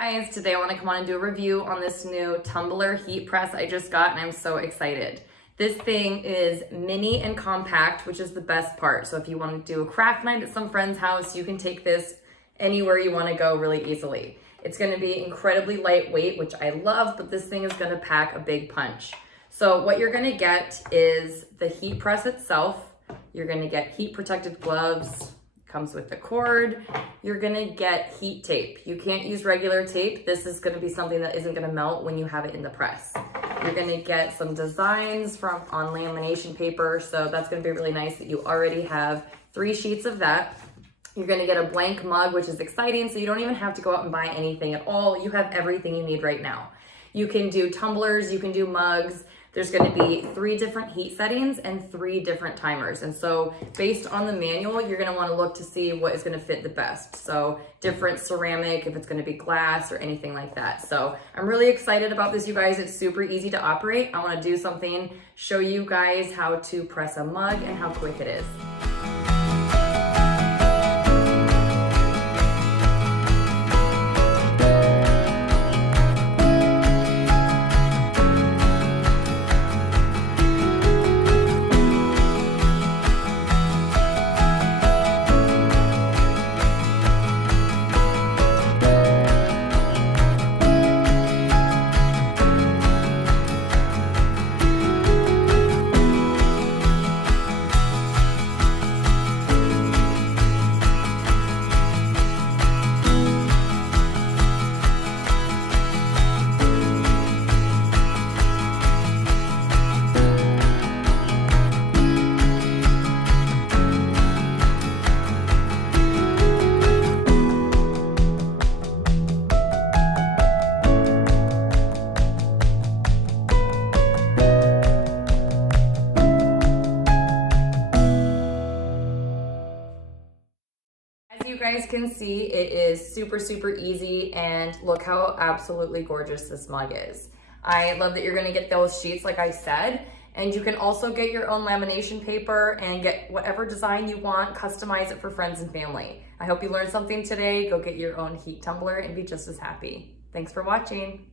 guys, today I want to come on and do a review on this new tumbler heat press I just got, and I'm so excited. This thing is mini and compact, which is the best part. So if you want to do a craft night at some friend's house, you can take this anywhere you want to go really easily. It's going to be incredibly lightweight, which I love, but this thing is going to pack a big punch. So what you're going to get is the heat press itself. You're going to get heat protected gloves. Comes with the cord. You're gonna get heat tape. You can't use regular tape. This is gonna be something that isn't gonna melt when you have it in the press. You're gonna get some designs on lamination paper, so that's gonna be really nice that you already have 3 sheets of that. You're gonna get a blank mug, which is exciting, so you don't even have to go out and buy anything at all. You have everything you need right now. You can do tumblers, you can do mugs. There's gonna be 3 different heat settings and 3 different timers. And so based on the manual, you're gonna wanna look to see what is gonna fit the best. So different ceramic, if it's gonna be glass or anything like that. So I'm really excited about this, you guys. It's super easy to operate. I wanna do something, show you guys how to press a mug and how quick it is. As you guys can see, it is super easy, and look how absolutely gorgeous this mug is. I love that you're gonna get those sheets like I said, and you can also get your own lamination paper and get whatever design you want, customize it for friends and family. I hope you learned something today. Go get your own heat tumbler and be just as happy. Thanks for watching.